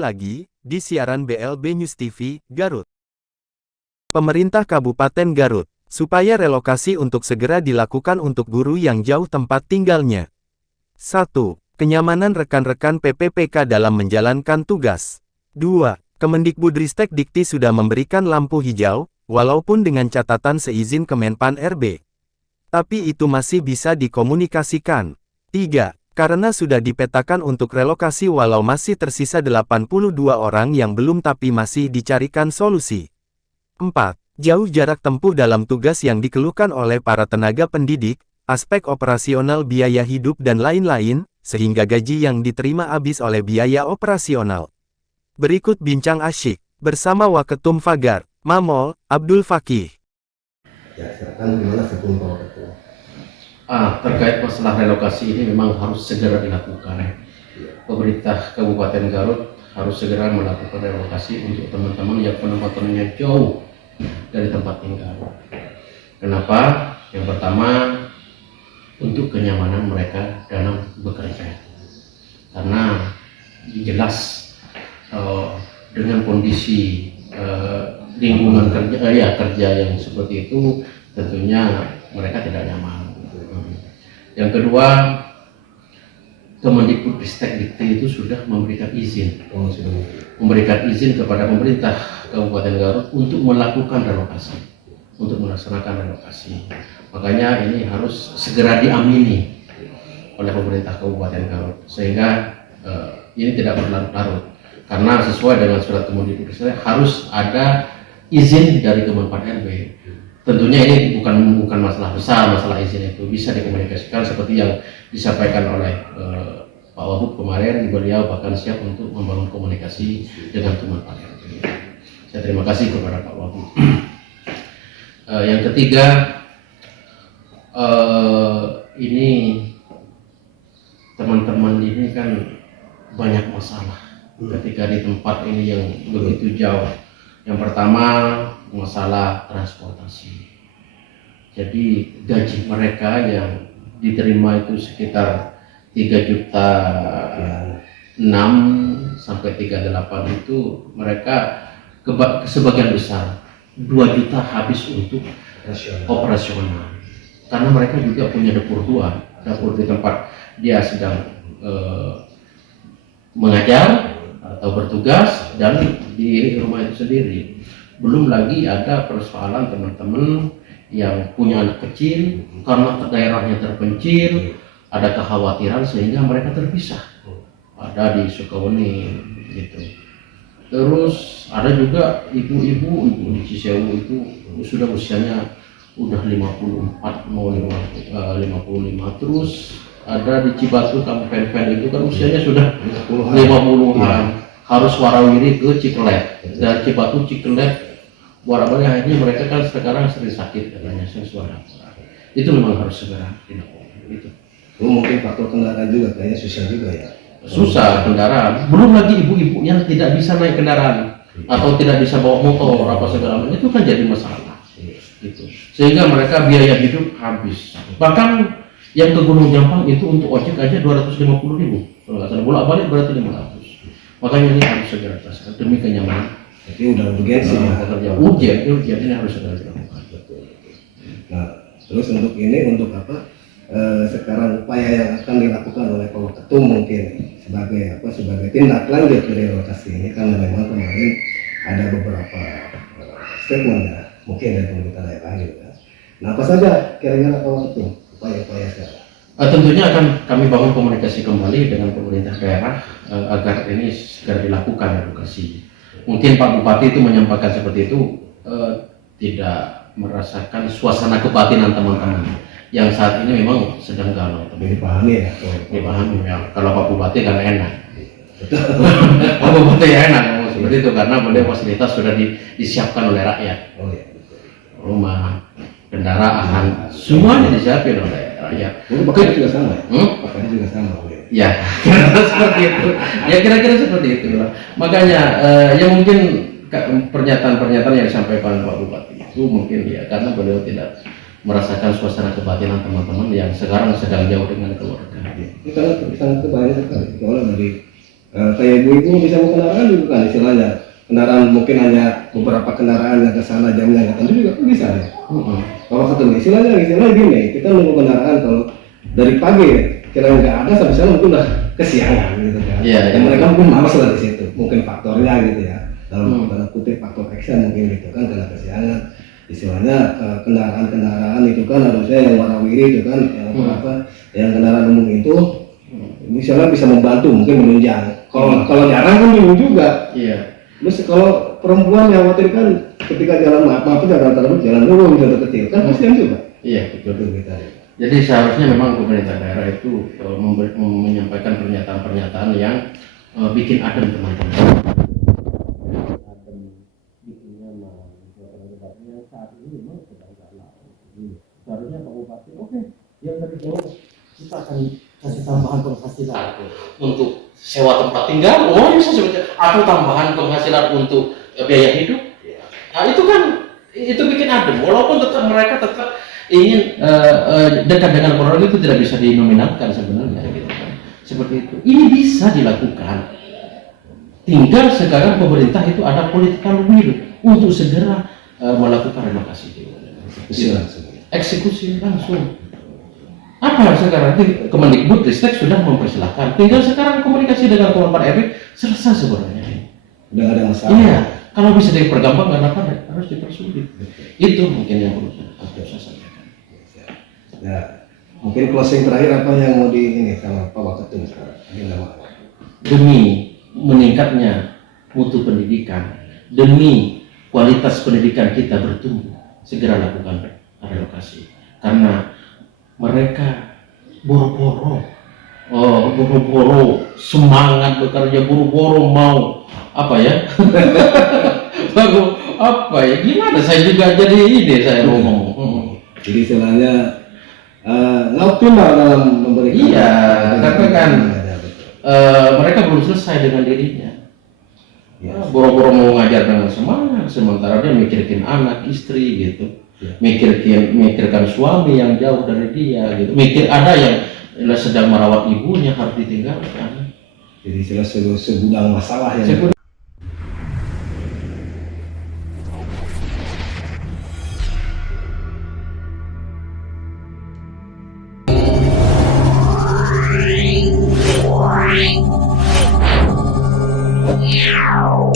lagi, di siaran BLB News TV, Garut. Pemerintah Kabupaten Garut, supaya relokasi untuk segera dilakukan untuk guru yang jauh tempat tinggalnya. 1. Kenyamanan rekan-rekan PPPK dalam menjalankan tugas. 2. Kemendikbudristek Dikti sudah memberikan lampu hijau, walaupun dengan catatan seizin Kemenpan RB. Tapi itu masih bisa dikomunikasikan. 3. Karena sudah dipetakan untuk relokasi walau masih tersisa 82 orang yang belum tapi masih dicarikan solusi. 4. Jauh jarak tempuh dalam tugas yang dikeluhkan oleh para tenaga pendidik, aspek operasional biaya hidup dan lain-lain, sehingga gaji yang diterima habis oleh biaya operasional. Berikut bincang asyik, bersama Waketum Fagar, Mamol, Abdul Fakih. Ya, silakan gimana sebelum Pak Ketua? Terkait masalah relokasi ini memang harus segera dilakukan. Pemerintah Kabupaten Garut harus segera melakukan relokasi untuk teman-teman yang penempatannya jauh dari tempat tinggal. Kenapa? Yang pertama, untuk kenyamanan mereka dalam bekerja. Karena jelas dengan kondisi lingkungan kerja yang seperti itu, tentunya mereka tidak nyaman. Yang kedua, Kemendikbudristek Dikti itu sudah memberikan izin, kepada pemerintah Kabupaten Garut untuk melakukan relokasi, untuk melaksanakan relokasi. Makanya ini harus segera diamini oleh pemerintah Kabupaten Garut, sehingga ini tidak berlarut-larut. Karena sesuai dengan surat Kemendikbudristek harus ada izin dari Kemenpan RB. Tentunya ini bukan masalah besar, masalah izin itu bisa dikomunikasikan seperti yang disampaikan oleh Pak Wahub kemarin. Beliau bahkan siap untuk membangun komunikasi dengan Kemenpan RB. Saya terima kasih kepada Pak Wahub. Yang ketiga, ini teman-teman ini kan banyak masalah ketika di tempat ini yang begitu jauh. Yang pertama, masalah transportasi. Jadi gaji mereka yang diterima itu sekitar 3.600.000 sampai 38 itu mereka sebagian besar 2 juta habis untuk operasional. Karena mereka juga punya dapur di tempat dia sedang mengajar atau bertugas dan di rumah itu sendiri. Belum lagi ada persoalan teman-teman yang punya anak kecil karena daerahnya terpencil, ada kekhawatiran sehingga mereka terpisah. Ada di Sukawuni gitu. Terus ada juga ibu di Cisewu itu sudah usianya udah 54 mau 55. Terus ada di Cibatu Kabupaten itu kan usianya sudah 50-an. Harus warawiri ke Ciklet, dari Cibatu Ciklet warawiri. Akhirnya mereka kan sekarang sering sakit katanya, suara. Itu memang harus segera dilakukan. Itu. Mungkin faktor kendaraan juga kayaknya susah juga ya. Susah kendaraan. Belum lagi ibu-ibu yang tidak bisa naik kendaraan atau tidak bisa bawa motor apa segala macam, itu kan jadi masalah. Gitu. Sehingga mereka biaya hidup habis. Bahkan yang ke Gunung Jampang itu untuk ojek aja 250.000. Kalau nggak salah bolak-balik berarti 500. Makanya ini harus segera dilaksanakan demi kenyamanan. Jadi udah urgensi ya. Pekerja urgen ini harus segera dilakukan. Nah, terus untuk ini untuk apa? Sekarang upaya yang akan dilakukan oleh Pak Ketum mungkin sebagai tindak lanjut dari relokasi ini, karena memang kemarin ada beberapa statement ya, mungkin dari pemerintah daerah gitu ya. Nah, apa saja kira-kira Pak Ketum upaya-upaya sekarang? Tentunya akan kami bangun komunikasi kembali dengan pemerintah daerah agar ini segera dilakukan edukasi. Mungkin Pak Bupati itu menyampaikan seperti itu, tidak merasakan suasana kebatinan teman-teman yang saat ini memang sedang galau. Tapi dipahami ya? Dipahami ya. Kalau Pak Bupati kan enak. Pak Bupati enak ngomong seperti itu karena beliau fasilitas sudah disiapkan oleh rakyat. Oh iya. Rumah, kendaraan, semuanya disiapkan oleh rakyat. Pakainya juga sama ya? Pakainya juga sama. Ya, seperti itu. Ya kira-kira seperti itu. Makanya ya mungkin pernyataan-pernyataan yang disampaikan Pak Bupati itu mungkin ya karena beliau tidak merasakan suasana kebatinan teman-teman yang sekarang sedang jauh dengan keluarga. Itu sangat kebayang sekali. Soalnya dari Kayak ibu-ibu bisa mau kendaraan juga kan istilahnya. Kendaraan mungkin hanya beberapa kendaraan yang ke sana jamnya nggak tentu juga kan bisa ya. Kalau ketemu istilahnya gini, kita nunggu kendaraan kalau dari pagi ya, kira nggak ada sampai sana mungkin udah kesiangan gitu kan. Iya, Dan iya. mereka mungkin malas lah di situ, mungkin faktornya gitu ya. Dalam tanda kutip faktor action mungkin gitu kan karena kesiangan. Istilahnya kendaraan-kendaraan itu kan harusnya yang warawiri itu kan yang yang kendaraan umum itu misalnya bisa membantu mungkin menunjang. Kalau jarang kan bingung juga. Iya. Terus kalau perempuan yang khawatir kan ketika jalan maaf itu jalan dulu bisa kecil kan kasihan juga. Iya, betul. Betul kita. Jadi seharusnya memang pemerintah daerah itu menyampaikan pernyataan-pernyataan yang bikin adem teman-teman. Adem, bikin nyaman. Yang saat ini memang sedang galau. Seharusnya Pak Bupati, oke, yang dari jauh kita akan kasih tambahan penghasilan untuk sewa tempat tinggal, bisa sebetulnya, atau tambahan penghasilan untuk biaya hidup. Nah itu kan itu bikin adem, walaupun mereka tetap ingin dekat dengan orang itu tidak bisa dinominalkan sebenarnya gitu kan. Seperti itu. Ini bisa dilakukan. Tinggal sekarang pemerintah itu ada political will untuk segera melakukan relokasi itu. Eksekusi langsung. Apa sekarang Kemendikbud Ristek sudah mempersilahkan. Tinggal sekarang komunikasi dengan Kemenpan RI selesai sebenarnya. Udah nggak ada masalah. Iya. Kalau bisa dipergampang nggak apa harus dipersulit. Itu mungkin yang perlu saya sampaikan. Ya, mungkin closing terakhir apa yang mau di ini sama Pak Waketum sekarang? Demi meningkatnya mutu pendidikan, demi kualitas pendidikan kita bertumbuh, segera lakukan relokasi. Karena mereka boro-boro semangat bekerja, boro-boro mau apa ya? Bagus apa ya? Gimana? Saya juga jadi ide saya ngomong. Jadi istilahnya nggak optimal dalam memberikan. Iya, karena kan mereka belum selesai dengan dirinya. Ya. Boro-boro mau ngajar dengan semangat, sementara dia mikirin anak, istri gitu. Ya. Mikirkan suami yang jauh dari dia gitu. Ada yang sedang merawat ibunya harus ditinggalkan. Jadi istilah segudang masalah yang Wow.